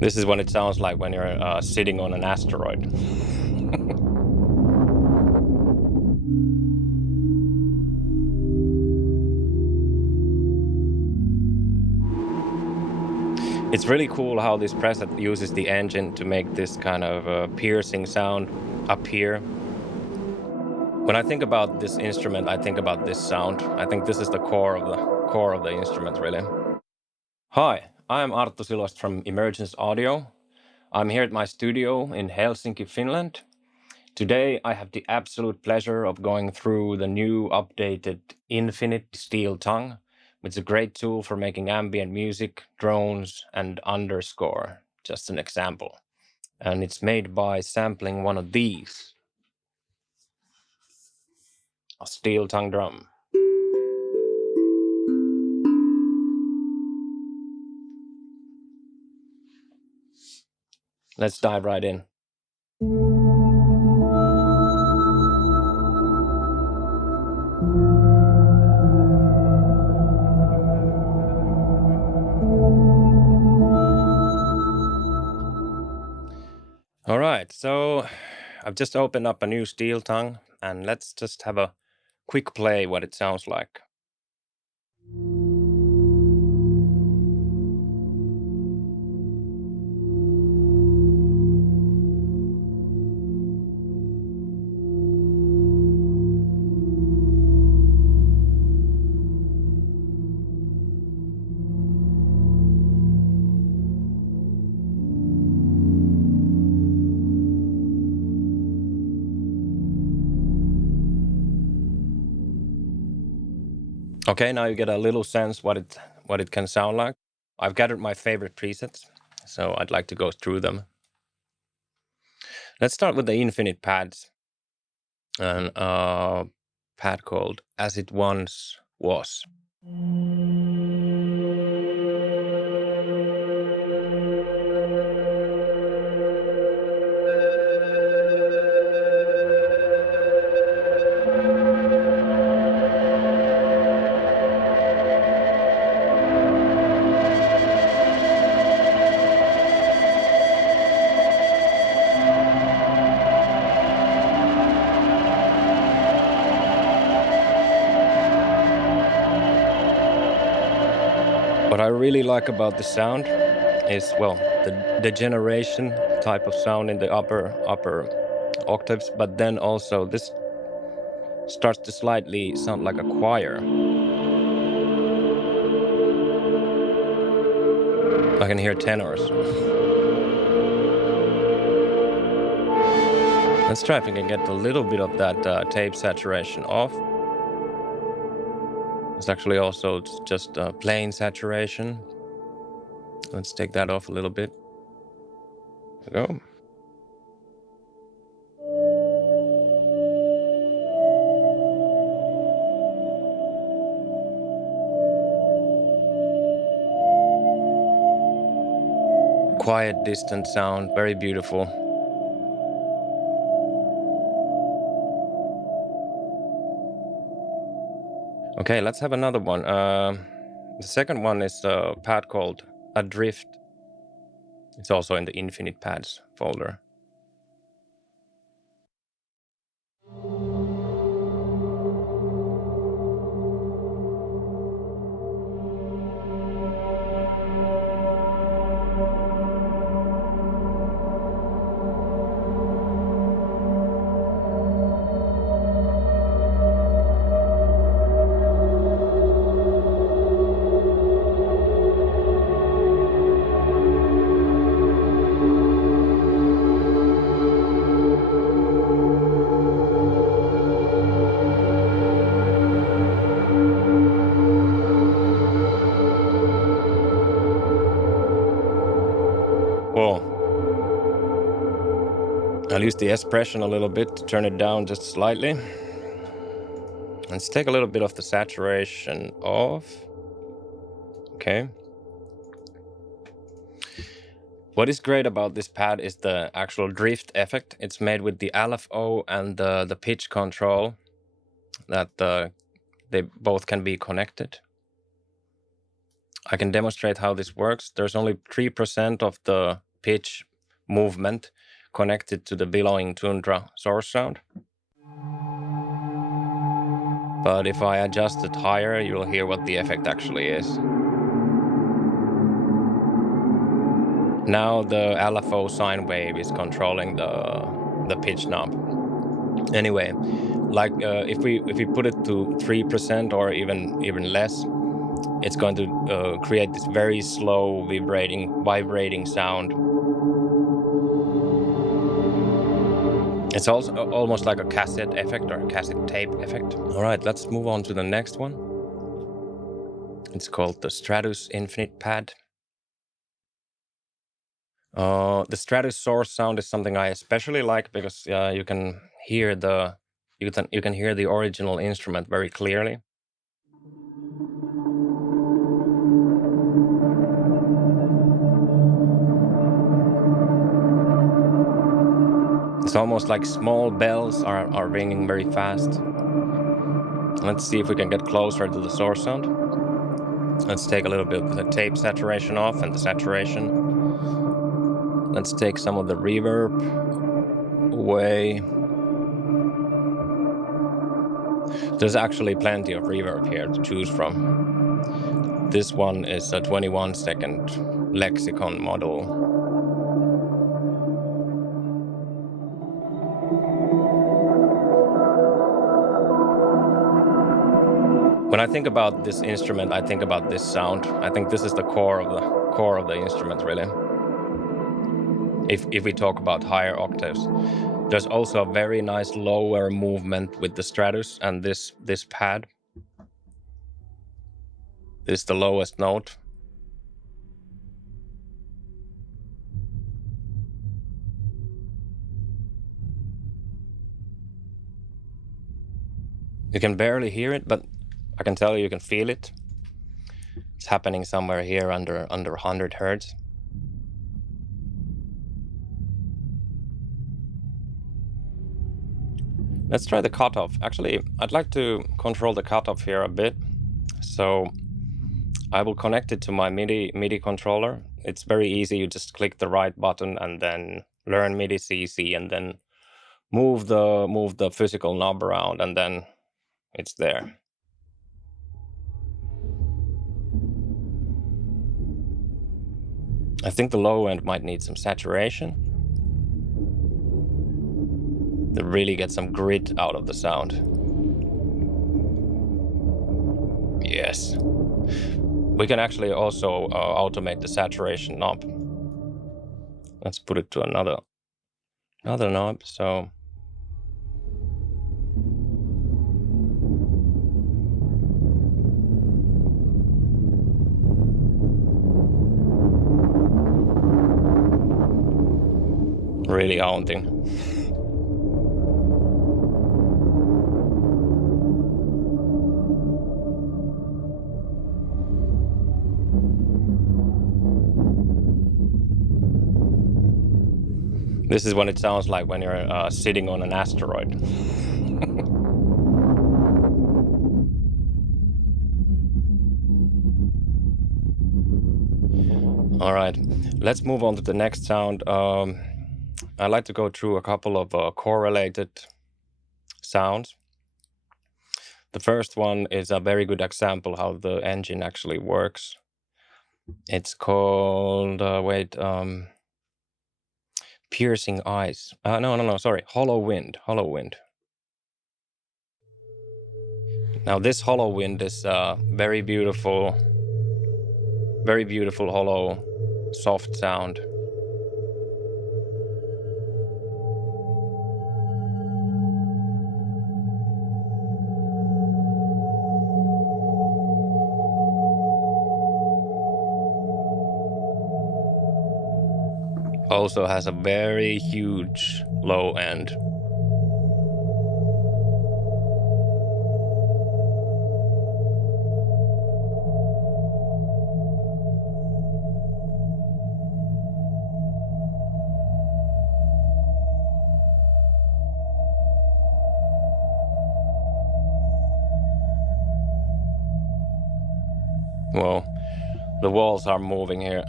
This is what it sounds like when you're sitting on an asteroid. It's really cool how this preset uses the engine to make this kind of piercing sound up here. When I think about this instrument, I think about this sound. I think this is the core of the instrument, really. Hi, I'm Arttu Silvast from Emergence Audio. I'm here at my studio in Helsinki, Finland. Today I have the absolute pleasure of going through the new updated Infinite Steel Tongue, which is a great tool for making ambient music, drones, and underscore, just an example. And it's made by sampling one of these, a steel tongue drum. Let's dive right in. All right, so I've just opened up a new steel tongue, and let's just have a quick play what it sounds like. Okay, now you get a little sense what it can sound like. I've gathered my favorite presets, so I'd like to go through them. Let's start with the infinite pads, and a pad called As It Once Was. What I really like about the sound is, well, the generation type of sound in the upper octaves, but then also this starts to slightly sound like a choir. I can hear tenors. Let's try if we can get a little bit of that tape saturation off. It's actually also just plain saturation. Let's take that off a little bit. There we go. Quiet, distant sound, very beautiful. Okay, let's have another one. The second one is a pad called Adrift. It's also in the Infinite Pads folder. Whoa. I'll use the expression a little bit to turn it down just slightly. Let's take a little bit of the saturation off. Okay. What is great about this pad is the actual drift effect. It's made with the LFO and the pitch control, that they both can be connected. I can demonstrate how this works. There's only 3% of the pitch movement connected to the billowing tundra source sound. But if I adjust it higher, you'll hear what the effect actually is. Now the LFO sine wave is controlling the pitch knob. Anyway, like if we put it to 3% or even less, it's going to create this very slow vibrating sound. It's also almost like a cassette effect or a cassette tape effect. All right, let's move on to the next one. It's called the Stratus Infinite Pad. The Stratus source sound is something I especially like because you can hear the original instrument very clearly. It's almost like small bells are ringing very fast. Let's see if we can get closer to the source sound. Let's take a little bit of the tape saturation off and the saturation. Let's take some of the reverb away. There's actually plenty of reverb here to choose from. This one is a 21-second lexicon model. When I think about this instrument, I think about this sound. I think this is the core of the instrument, really. If we talk about higher octaves, there's also a very nice lower movement with the Stratus and this pad. This is the lowest note. You can barely hear it, but I can tell you can feel it. It's happening somewhere here under 100 hertz. Let's try the cutoff. Actually, I'd like to control the cutoff here a bit. So I will connect it to my MIDI controller. It's very easy. You just click the right button and then learn MIDI CC and then move the physical knob around and then it's there. I think the low end might need some saturation to really get some grit out of the sound. Yes. We can actually also automate the saturation knob. Let's put it to another knob. So really haunting. This is what it sounds like when you're sitting on an asteroid. All right, let's move on to the next sound. I'd like to go through a couple of correlated sounds. The first one is a very good example how the engine actually works. It's called, Piercing Eyes. No, sorry, Hollow Wind. Now this Hollow Wind is very beautiful, hollow, soft sound. Also has a very huge low end. Well, the walls are moving here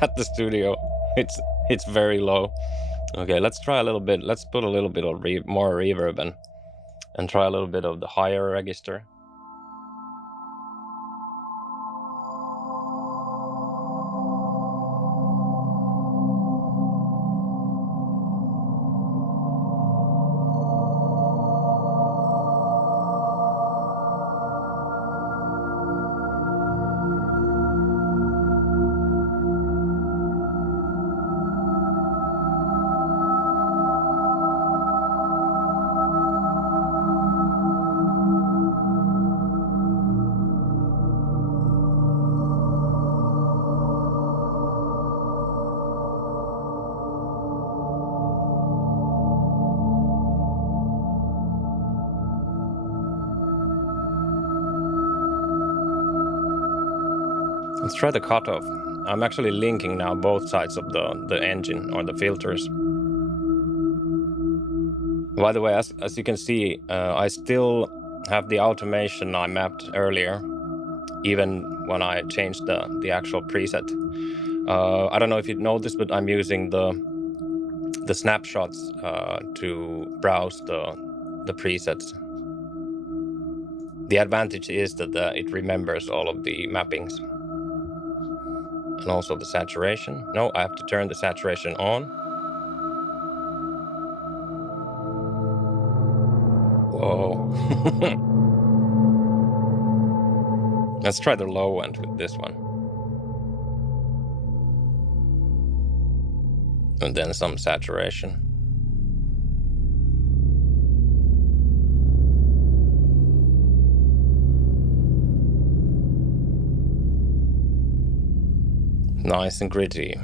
at the studio. it's very low. Okay, let's try a little bit. Let's put a little bit of more reverb and try a little bit of the higher register. Let's try the cutoff. I'm actually linking now both sides of the engine or the filters. By the way, as you can see, I still have the automation I mapped earlier, even when I changed the actual preset. I don't know if you noticed, but I'm using the snapshots to browse the presets. The advantage is that it remembers all of the mappings. And also the saturation. No, I have to turn the saturation on. Whoa. Let's try the low end with this one. And then some saturation. Nice and gritty.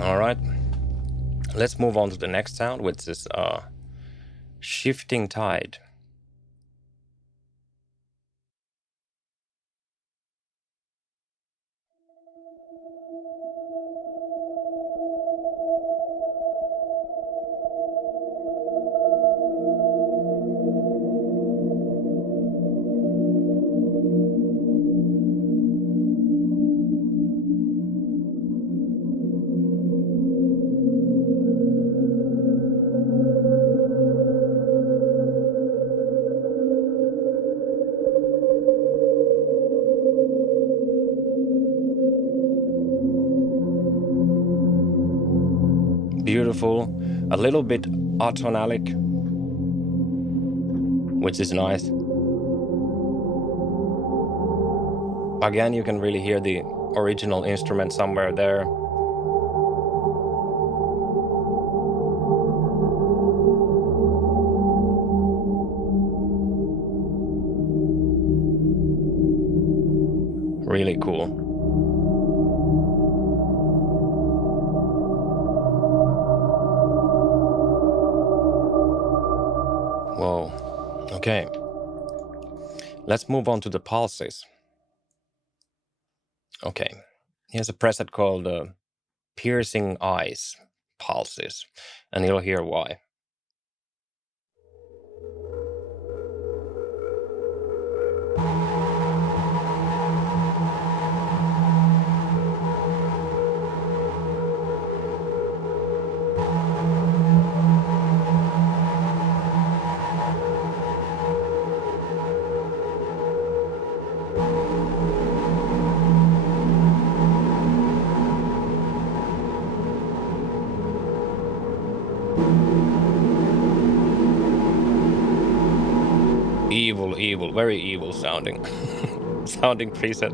All right. Let's move on to the next sound, which is shifting tide. Beautiful, a little bit atonalic, which is nice. Again, you can really hear the original instrument somewhere there. Really cool. Whoa. Okay. Let's move on to the pulses. Okay. Here's a preset called Piercing Eyes Pulses, and you'll hear why. Evil, very evil sounding preset.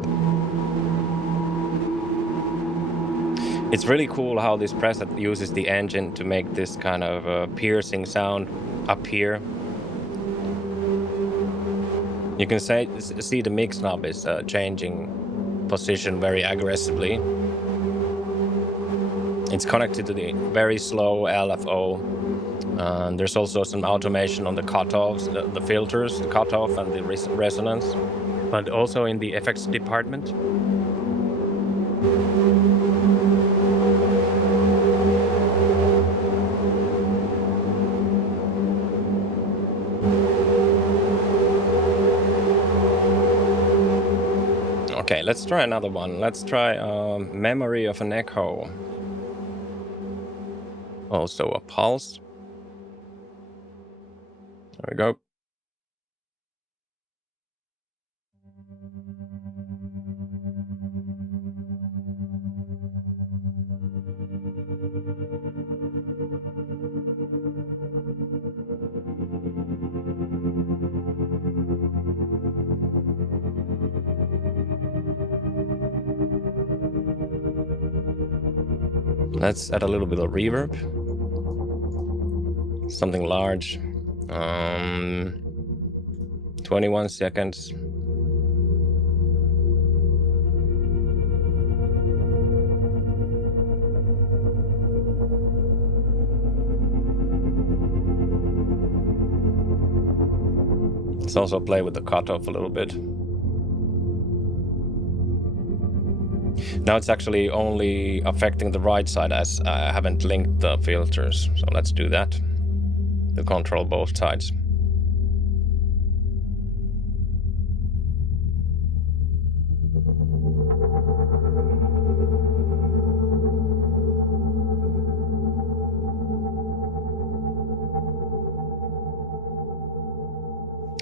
It's really cool how this preset uses the engine to make this kind of piercing sound up here. You can see the mix knob is changing position very aggressively. It's connected to the very slow LFO. There's also some automation on the cutoffs, the filters, the cutoff and the resonance, but also in the effects department. Okay, let's try another one. Let's try Memory of an Echo. Also a pulse. There we go. Let's add a little bit of reverb. Something large. 21 seconds. Let's also play with the cutoff a little bit. Now it's actually only affecting the right side as I haven't linked the filters. So let's do that to control both sides.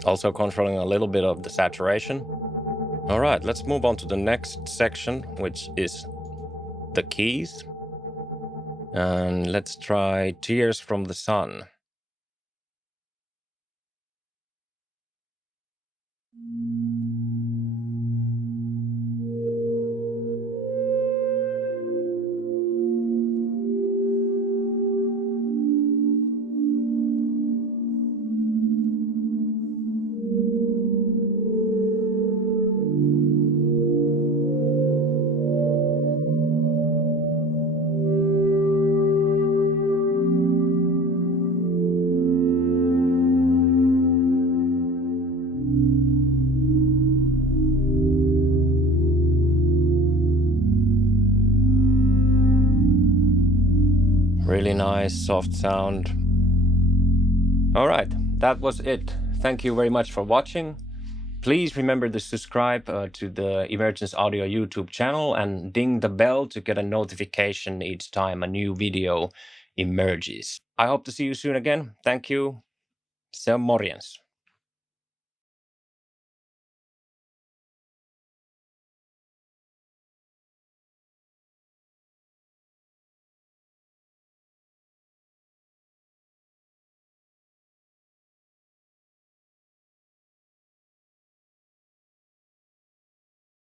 Also controlling a little bit of the saturation. All right, let's move on to the next section, which is the keys. And let's try Tears from the Sun. Really nice, soft sound. All right, that was it. Thank you very much for watching. Please remember to subscribe to the Emergence Audio YouTube channel and ding the bell to get a notification each time a new video emerges. I hope to see you soon again. Thank you. Se morjens.